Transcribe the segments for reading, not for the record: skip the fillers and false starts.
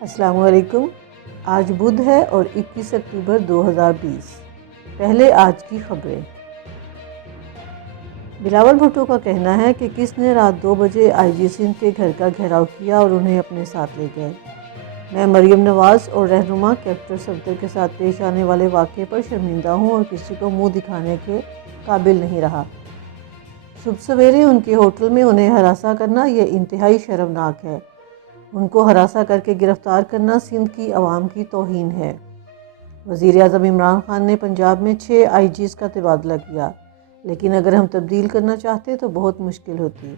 السلام علیکم۔ آج بدھ ہے اور 21 اکتوبر 2020۔ پہلے آج کی خبریں۔ بلاول بھٹو کا کہنا ہے کہ کس نے رات 2 بجے آئی جی سندھ کے گھر کا گھیراؤ کیا اور انہیں اپنے ساتھ لے گئے۔ میں مریم نواز اور رہنما کیپٹن صفدر کے ساتھ پیش آنے والے واقعے پر شرمندہ ہوں اور کسی کو منہ دکھانے کے قابل نہیں رہا۔ صبح سویرے ان کے ہوٹل میں انہیں ہراساں کرنا یہ انتہائی شرمناک ہے۔ ان کو ہراساں کر کے گرفتار کرنا سندھ کی عوام کی توہین ہے۔ وزیر اعظم عمران خان نے پنجاب میں 6 آئی جیز کا تبادلہ کیا، لیکن اگر ہم تبدیل کرنا چاہتے تو بہت مشکل ہوتی۔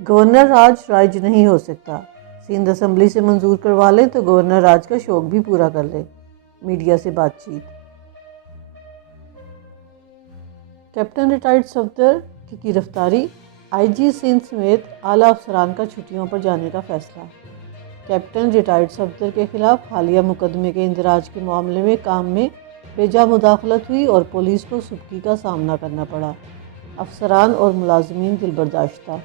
گورنر راج رائج نہیں ہو سکتا۔ سندھ اسمبلی سے منظور کروا لیں تو گورنر راج کا شوق بھی پورا کر لیں۔ میڈیا سے بات چیت۔ کیپٹن ریٹائرڈ صفدر کی گرفتاری، آئی جی سندھ سمیت اعلیٰ افسران کا چھٹیوں پر جانے کا فیصلہ۔ کیپٹن ریٹائرڈ صفدر کے خلاف حالیہ مقدمے کے اندراج کے معاملے میں کام میں بے جا مداخلت ہوئی اور پولیس کو سبکی کا سامنا کرنا پڑا۔ افسران اور ملازمین دلبرداشتہ۔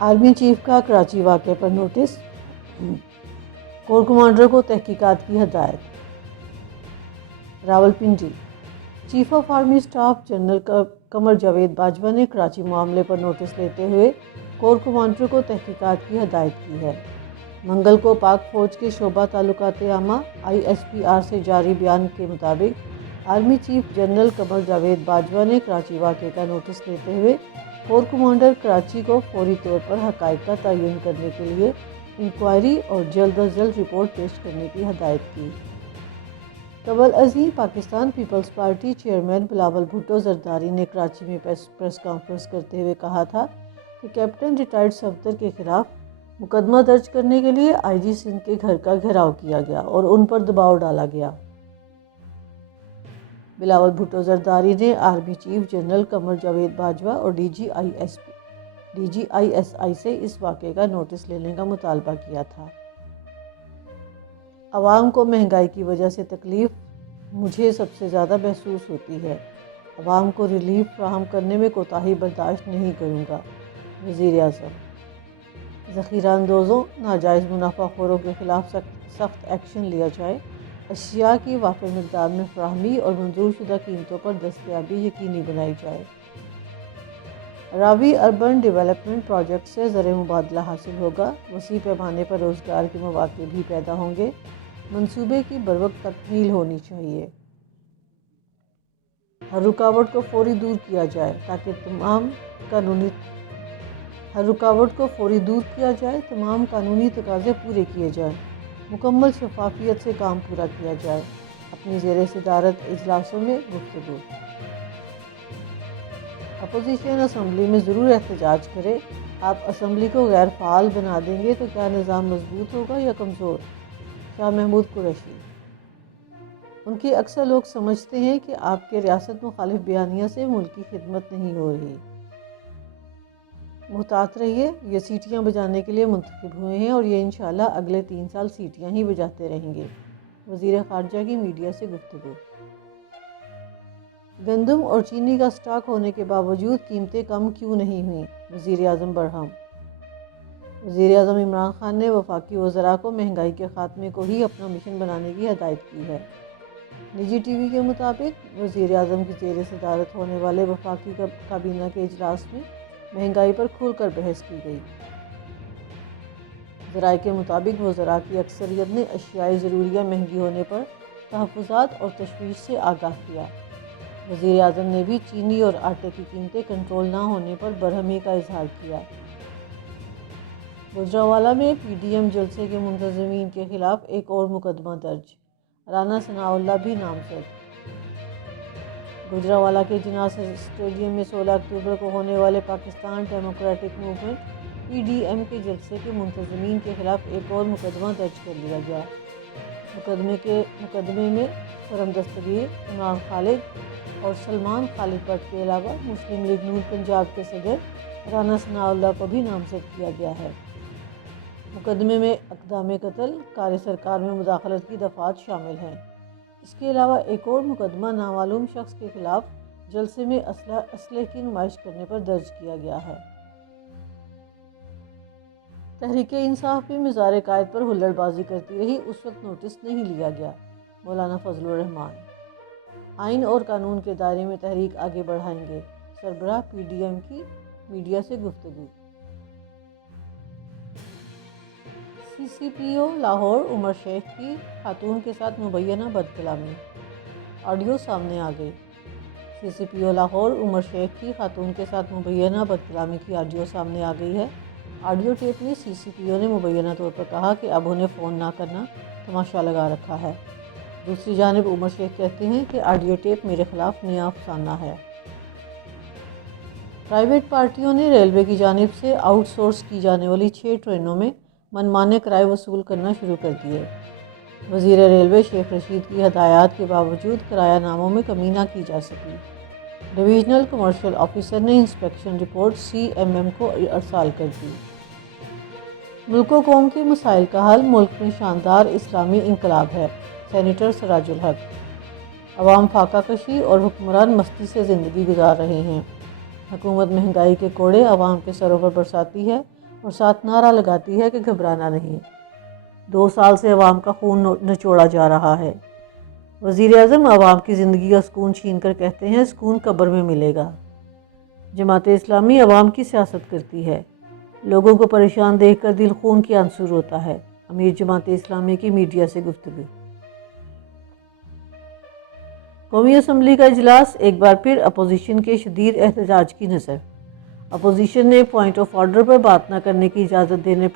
آرمی چیف کا کراچی واقعے پر نوٹس، کور کمانڈر کو تحقیقات کی ہدایت۔ Rawalpindi. Chief of army staff general Qamar Javed Bajwa نے کراچی معاملے پر نوٹس لیتے ہوئے کور کمانڈر کو تحقیقات کی ہدایت کی ہے۔ منگل کو پاک فوج کے شعبہ تعلقات عامہ آئی ایس پی آر سے جاری بیان کے مطابق army chief general Qamar Javed Bajwa نے کراچی واقعے کا نوٹس لیتے ہوئے کور کمانڈر کراچی کو فوری طور پر حقائق کا تعین کرنے کے لیے انکوائری اور جلد از جلد رپورٹ پیش کرنے کی ہدایت کی۔ قبل ازیں پاکستان پیپلز پارٹی چیئرمین بلاول بھٹو زرداری نے کراچی میں پریس کانفرنس کرتے ہوئے کہا تھا کہ کیپٹن ریٹائرڈ صفدر کے خلاف مقدمہ درج کرنے کے لیے آئی جی سندھ کے گھر کا گھیراؤ کیا گیا اور ان پر دباؤ ڈالا گیا۔ بلاول بھٹو زرداری نے army chief general Qamar Javed Bajwa اور D G I S I سے اس واقعے کا نوٹس لینے کا مطالبہ کیا تھا۔ عوام کو مہنگائی کی وجہ سے تکلیف مجھے سب سے زیادہ محسوس ہوتی ہے۔ عوام کو ریلیف فراہم کرنے میں کوتاہی برداشت نہیں کروں گا۔ وزیر اعظم۔ ذخیرہ اندوزوں، ناجائز منافع خوروں کے خلاف سخت ایکشن لیا جائے۔ اشیاء کی وافر مقدار میں فراہمی اور منظور شدہ قیمتوں پر دستیابی یقینی بنائی جائے۔ راوی اربن ڈیولپمنٹ پروجیکٹ سے زر مبادلہ حاصل ہوگا۔ وسیع پیمانے پر روزگار کے مواقع بھی پیدا ہوں گے۔ منصوبے کی بروقت تکمیل ہونی چاہیے۔ ہر رکاوٹ کو فوری دور کیا جائے تمام قانونی تقاضے پورے کیے جائیں۔ مکمل شفافیت سے کام پورا کیا جائے۔ اپنی زیر صدارت اجلاسوں میں گفتگو۔ اپوزیشن اسمبلی میں ضرور احتجاج کرے۔ آپ اسمبلی کو غیر فعال بنا دیں گے تو کیا نظام مضبوط ہوگا یا کمزور؟ شاہ محمود قریشی۔ ان کے اکثر لوگ سمجھتے ہیں کہ آپ کے ریاست مخالف بیانیہ سے ملک کی خدمت نہیں ہو رہی۔ محتاط رہیے، یہ سیٹیاں بجانے کے لیے منتخب ہوئے ہیں اور یہ انشاءاللہ اگلے 3 سال سیٹیاں ہی بجاتے رہیں گے۔ وزیر خارجہ کی میڈیا سے گفتگو۔ گندم اور چینی کا سٹاک ہونے کے باوجود قیمتیں کم کیوں نہیں ہوئیں؟ وزیر اعظم برہم۔ وزیر اعظم عمران خان نے وفاقی وزراء کو مہنگائی کے خاتمے کو ہی اپنا مشن بنانے کی ہدایت کی ہے۔ نجی ٹی وی کے مطابق وزیر اعظم کی زیر صدارت ہونے والے وفاقی کابینہ کے اجلاس میں مہنگائی پر کھل کر بحث کی گئی۔ ذرائع کے مطابق وزراء کی اکثریت نے اشیاء ضروریہ مہنگی ہونے پر تحفظات اور تشویش سے آگاہ کیا۔ وزیر اعظم نے بھی چینی اور آٹے کی قیمتیں کنٹرول نہ ہونے پر برہمی کا اظہار کیا۔ گوجرانوالہ میں پی ڈی ایم جلسے کے منتظمین کے خلاف ایک اور مقدمہ درج، رانا ثناء اللہ بھی نامزد۔ گوجرانوالہ کے جناح اسٹیڈیم میں 16 اکتوبر کو ہونے والے Pakistan Democratic Movement P D M کے جلسے کے منتظمین کے خلاف ایک اور مقدمہ درج کر لیا گیا۔ مقدمے میں کرم دستگیر، عمران خالد اور سلمان خالد بٹ کے علاوہ مسلم لیگ نون پنجاب کے صدر رانا ثناء اللہ کو بھی نامزد کیا گیا ہے۔ مقدمے میں اقدام قتل، کار سرکار میں مداخلت کی دفعات شامل ہیں۔ اس کے علاوہ ایک اور مقدمہ نامعلوم شخص کے خلاف جلسے میں اسلحے کی نمائش کرنے پر درج کیا گیا ہے۔ تحریک انصاف بھی مزار قائد پر ہلڑ بازی کرتی رہی، اس وقت نوٹس نہیں لیا گیا۔ مولانا فضل الرحمان۔ آئین اور قانون کے دائرے میں تحریک آگے بڑھائیں گے، سربراہ پی ڈی ایم کی میڈیا سے گفتگو۔ سی سی پی او لاہور عمر شیخ کی خاتون کے ساتھ مبینہ بدکلامی، آڈیو سامنے آ گئی۔ سی سی پی او لاہور عمر شیخ کی خاتون کے ساتھ مبینہ بدکلامی کی آڈیو سامنے آ گئی ہے۔ آڈیو ٹیپ میں سی سی پی او نے مبینہ طور پر کہا کہ اب انہیں فون نہ کرنا، تماشا لگا رکھا ہے۔ دوسری جانب عمر شیخ کہتے ہیں کہ آڈیو ٹیپ میرے خلاف نیا افسانہ ہے۔ پرائیویٹ پارٹیوں نے ریلوے کی جانب سے آؤٹ سورس کی جانے والی 6 ٹرینوں میں منمانے کرائے وصول کرنا شروع کر دیے۔ وزیر ریلوے شیخ رشید کی ہدایات کے باوجود کرایہ ناموں میں کمی نہ کی جا سکی۔ ڈویژنل کمرشل آفیسر نے inspection report C M M کو ارسال کر دی۔ ملک و قوم کے مسائل کا حل، ملک میں شاندار اسلامی انقلاب ہے، سینیٹر سراج الحق۔ عوام فاقہ کشی اور حکمران مستی سے زندگی گزار رہے ہیں۔ حکومت مہنگائی کے کوڑے عوام کے سروں پر برساتی ہے اور ساتھ نعرہ لگاتی ہے کہ گھبرانا نہیں۔ 2 سال سے عوام کا خون نچوڑا جا رہا ہے۔ وزیر اعظم عوام کی زندگی کا سکون چھین کر کہتے ہیں سکون قبر میں ملے گا۔ جماعت اسلامی عوام کی سیاست کرتی ہے، لوگوں کو پریشان دیکھ کر دل خون کے آنسو روتا ہے۔ امیر جماعت اسلامی کی میڈیا سے گفتگو۔ قومی اسمبلی کا اجلاس، ایک بار پھر اپوزیشن کے شدید احتجاج کی نظر۔ اپوزیشن نے پوائنٹ آف آرڈر پر بات نہ کرنے کی اجازت دینے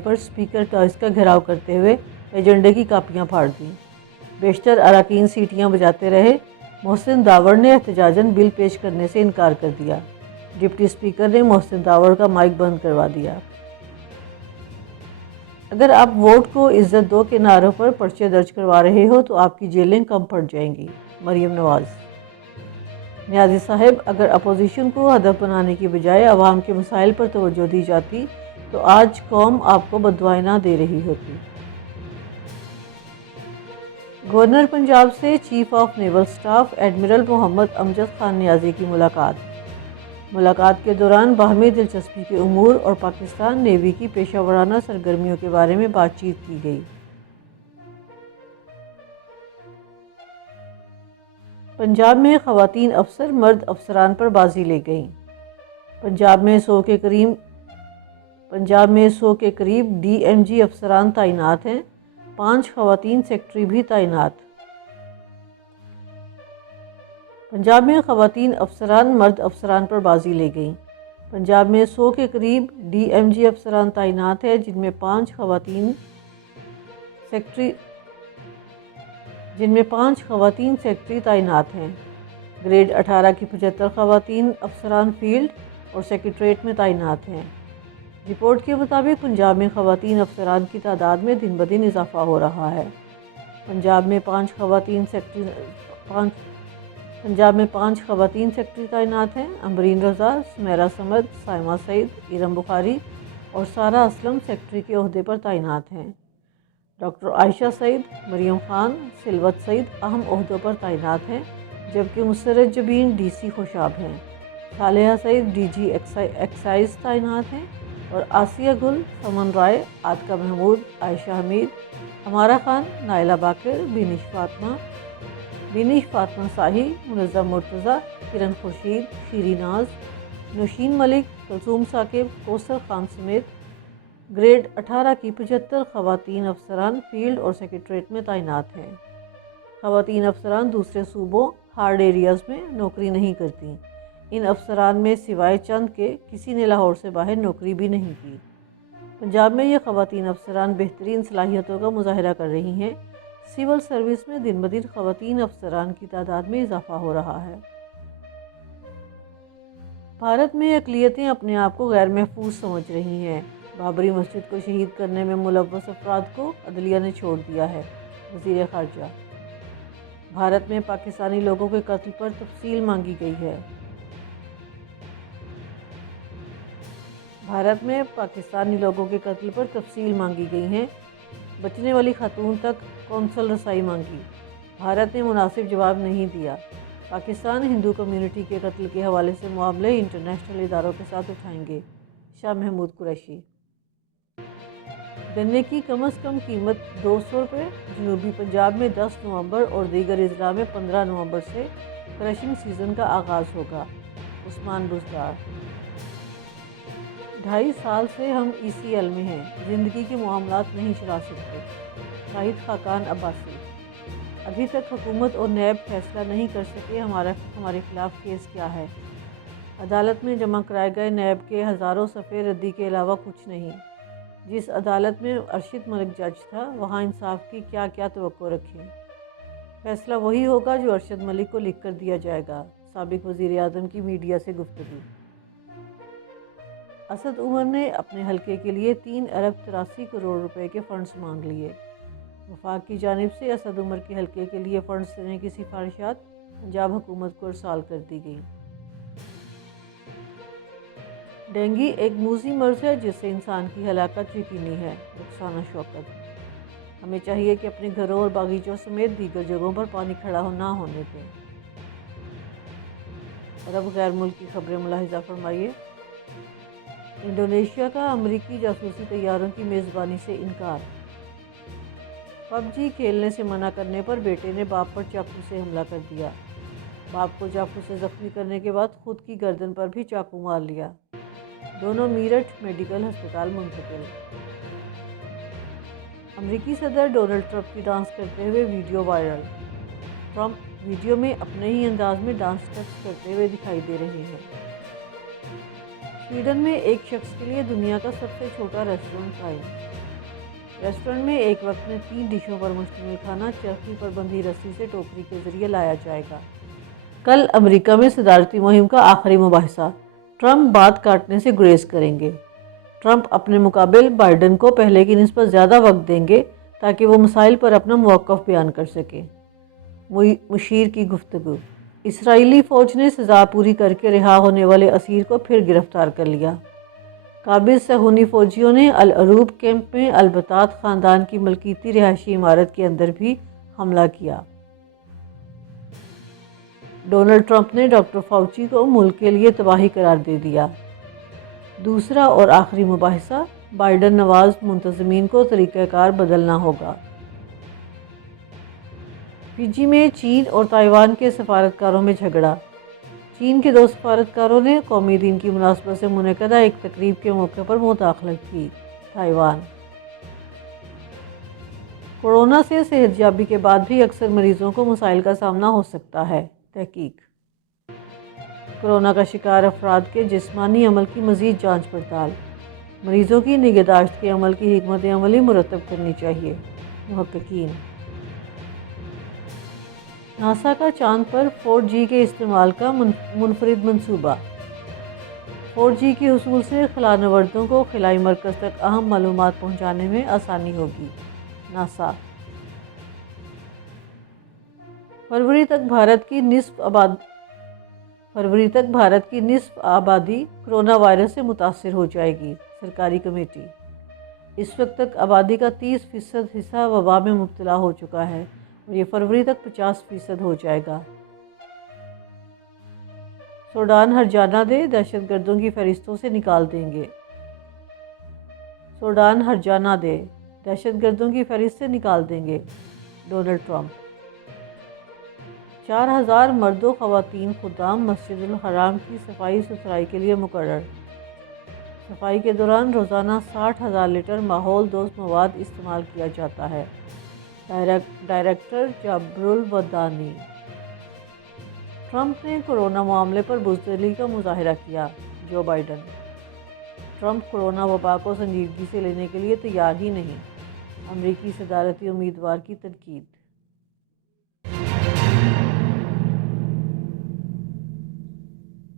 پر اسپیکر ٹاس کا گھیراؤ کرتے ہوئے ایجنڈے کی کاپیاں پھاڑ دیں۔ بیشتر اراکین سیٹیاں بجاتے رہے۔ محسن داور نے احتجاجاً بل پیش کرنے سے انکار کر دیا۔ ڈپٹی اسپیکر نے محسن داور کا مائک بند کروا دیا۔ اگر آپ ووٹ کو عزت دو کے نعروں پر پرچے درج کروا رہے ہو تو آپ کی جیلیں کم پڑ جائیں گی، مریم نواز۔ نیازی صاحب، اگر اپوزیشن کو ہدف بنانے کی بجائے عوام کے مسائل پر توجہ دی جاتی تو آج قوم آپ کو بددعائیں نہ دے رہی ہوتی۔ گورنر پنجاب سے chief of naval staff admiral Muhammad Amjad Khan Niazi کی ملاقات کے دوران باہمی دلچسپی کے امور اور پاکستان نیوی کی پیشہ ورانہ سرگرمیوں کے بارے میں بات چیت کی گئی۔ پنجاب میں خواتین افسر مرد افسران پر بازی لے گئیں۔ پنجاب میں 100 کے قریب ڈی ایم جی افسران تعینات ہیں، 5 خواتین سیکٹری بھی تعینات۔ پنجاب میں خواتین افسران مرد افسران پر بازی لے گئیں۔ پنجاب میں 100 کے قریب ڈی ایم جی افسران تعینات ہیں، جن میں 5 خواتین سیکٹری تعینات ہیں۔ گریڈ 18 کی 75 خواتین افسران فیلڈ اور سیکریٹریٹ میں تعینات ہیں۔ رپورٹ کے مطابق پنجاب میں خواتین افسران کی تعداد میں دن بدن اضافہ ہو رہا ہے۔ پنجاب میں 5 خواتین سیکٹری تعینات ہیں۔ امبرین رضا، سمیرہ سمد، سائمہ سعید، ارم بخاری اور سارہ اسلم سیکٹری کے عہدے پر تعینات ہیں۔ ڈاکٹر عائشہ سعید، مریم خان، سلوت سعید اہم عہدوں پر تعینات ہیں، جبکہ مسرت جبین ڈی سی خوشاب ہیں۔ صالحہ سعید ڈی جی ایکسائز تعینات ہیں اور آسیہ گل، سمن رائے، عاتکہ محمود، عائشہ حمید، ہمارہ خان، نائلہ باقر، بینش فاطمہ ساہی، منظم مرتضیٰ، کرن خورشید، شیری ناز، نوشین ملک، کلثوم ثاقب، کوثر خان سمیت گریڈ 18 کی 75 خواتین افسران فیلڈ اور سیکریٹریٹ میں تعینات ہیں۔ خواتین افسران دوسرے صوبوں ہارڈ ایریاز میں نوکری نہیں کرتی۔ ان افسران میں سوائے چند کے کسی نے لاہور سے باہر نوکری بھی نہیں کی۔ پنجاب میں یہ خواتین افسران بہترین صلاحیتوں کا مظاہرہ کر رہی ہیں۔ سول سروس میں دن بدن خواتین افسران کی تعداد میں اضافہ ہو رہا ہے۔ بھارت میں اقلیتیں اپنے آپ کو غیر محفوظ سمجھ رہی ہیں۔ بابری مسجد کو شہید کرنے میں ملوث افراد کو عدلیہ نے چھوڑ دیا ہے، وزیر خارجہ۔ بھارت میں پاکستانی لوگوں کے قتل پر تفصیل مانگی گئی ہے۔ بھارت میں پاکستانی لوگوں کے قتل پر تفصیل مانگی گئی ہے۔ بچنے والی خاتون تک کونسل رسائی مانگی۔ بھارت نے مناسب جواب نہیں دیا۔ پاکستان ہندو کمیونٹی کے قتل کے حوالے سے معاملے انٹرنیشنل اداروں کے ساتھ اٹھائیں گے، شاہ محمود قریشی۔ گنے کی کم از کم قیمت 200 روپے، جنوبی پنجاب میں 10 نومبر اور دیگر اضلاع میں 15 نومبر سے کرشنگ سیزن کا آغاز ہوگا، عثمان بزدار۔ 2.5 سال سے ہم ECL میں ہیں، زندگی کے معاملات نہیں چلا سکتے، شاہد خاقان عباسی۔ ابھی تک حکومت اور نیب فیصلہ نہیں کر سکے ہمارے خلاف کیس کیا ہے۔ عدالت میں جمع کرائے گئے نیب کے ہزاروں صفحے ردی کے علاوہ کچھ نہیں۔ جس عدالت میں ارشد ملک جج تھا، وہاں انصاف کی کیا کیا توقع رکھیں؟ فیصلہ وہی ہوگا جو ارشد ملک کو لکھ کر دیا جائے گا، سابق وزیر اعظم کی میڈیا سے گفتگو۔ اسد عمر نے اپنے حلقے کے لیے 3 ارب 83 کروڑ روپے کے فنڈز مانگ لیے۔ وفاق کی جانب سے اسد عمر کے حلقے کے لیے فنڈز دینے کی سفارشات پنجاب حکومت کو ارسال کر دی گئیں۔ ڈینگی ایک موذی مرض ہے جس سے انسان کی ہلاکت یقینی ہے، رخسانہ شوکت۔ ہمیں چاہیے کہ اپنے گھروں اور باغیچوں سمیت دیگر جگہوں پر پانی کھڑا نہ ہونے دیں۔ اور اب غیر ملکی خبریں ملاحظہ فرمائیے۔ انڈونیشیا کا امریکی جاسوسی طیاروں کی میزبانی سے انکار۔ PUBG کھیلنے سے منع کرنے پر بیٹے نے باپ پر چاقو سے حملہ کر دیا۔ باپ کو چاقو سے زخمی کرنے کے بعد خود کی گردن پر بھی چاقو مار لیا۔ دونوں میرٹھ میڈیکل ہسپتال منتقل۔ امریکی صدر ڈونلڈ ٹرمپ کی ڈانس کرتے ہوئے ویڈیو وائرل۔ ٹرمپ ویڈیو میں اپنے ہی انداز میں ڈانس اسٹیپس کرتے ہوئے دکھائی دے رہے ہیں۔ سویڈن میں ایک شخص کے لیے دنیا کا سب سے چھوٹا ریسٹورنٹ قائم۔ ریسٹورنٹ میں ایک وقت میں 3 ڈشوں پر مشتمل کھانا چرخی پر بندھی رسی سے ٹوکری کے ذریعے لایا جائے گا۔ کل امریکہ میں صدارتی مہم کا آخری مباحثہ، ٹرمپ بات کاٹنے سے گریز کریں گے۔ ٹرمپ اپنے مقابل بائیڈن کو پہلے کی نسبت زیادہ وقت دیں گے تاکہ وہ مسائل پر اپنا موقف بیان کر سکیں۔ مشیر کی گفتگو۔ اسرائیلی فوج نے سزا پوری کر کے رہا ہونے والے اسیر کو پھر گرفتار کر لیا۔ قابض صہیونی فوجیوں نے العروب کیمپ میں البطاط خاندان کی ملکیتی رہائشی عمارت کے اندر بھی حملہ کیا۔ ڈونلڈ ٹرمپ نے ڈاکٹر فاؤچی کو ملک کے لیے تباہی قرار دے دیا۔ دوسرا اور آخری مباحثہ، بائیڈن نواز منتظمین کو طریقہ کار بدلنا ہوگا۔ فجی میں چین اور تائیوان کے سفارتکاروں میں جھگڑا۔ چین کے 2 سفارتکاروں نے قومی دن کی مناسبت سے منعقدہ ایک تقریب کے موقع پر مداخلت کی۔ تائیوان۔ کورونا سے صحت یابی کے بعد بھی اکثر مریضوں کو مسائل کا سامنا ہو سکتا ہے، تحقیق۔ کورونا کا شکار افراد کے جسمانی عمل کی مزید جانچ پڑتال۔ مریضوں کی نگہداشت کے عمل کی حکمت عملی مرتب کرنی چاہیے، محققین۔ ناسا کا چاند پر 4G کے استعمال کا منفرد منصوبہ۔ 4G کے حصول سے خلا نوردوں کو خلائی مرکز تک اہم معلومات پہنچانے میں آسانی ہوگی، ناسا۔ فروری تک بھارت کی نصف آبادی کرونا وائرس سے متاثر ہو جائے گی، سرکاری کمیٹی۔ اس وقت تک آبادی کا 30% حصہ وبا میں مبتلا ہو چکا ہے اور یہ فروری تک 50% ہو جائے گا۔ سوڈان ہرجانہ دے، دہشت گردوں کی فہرستوں سے نکال دیں گے۔ سوڈان ہرجانہ دے، دہشت گردوں کی فہرست سے نکال دیں گے، ڈونلڈ ٹرمپ۔ 4000 مرد و خواتین خدام مسجد الحرام کی صفائی ستھرائی کے لیے مقرر۔ صفائی کے دوران روزانہ 60,000 لیٹر ماحول دوست مواد استعمال کیا جاتا ہے، ڈائریکٹر جابر الوداعی۔ ٹرمپ نے کورونا معاملے پر بزدلی کا مظاہرہ کیا، جو بائیڈن۔ ٹرمپ کورونا وبا کو سنجیدگی سے لینے کے لیے تیار ہی نہیں، امریکی صدارتی امیدوار کی تنقید۔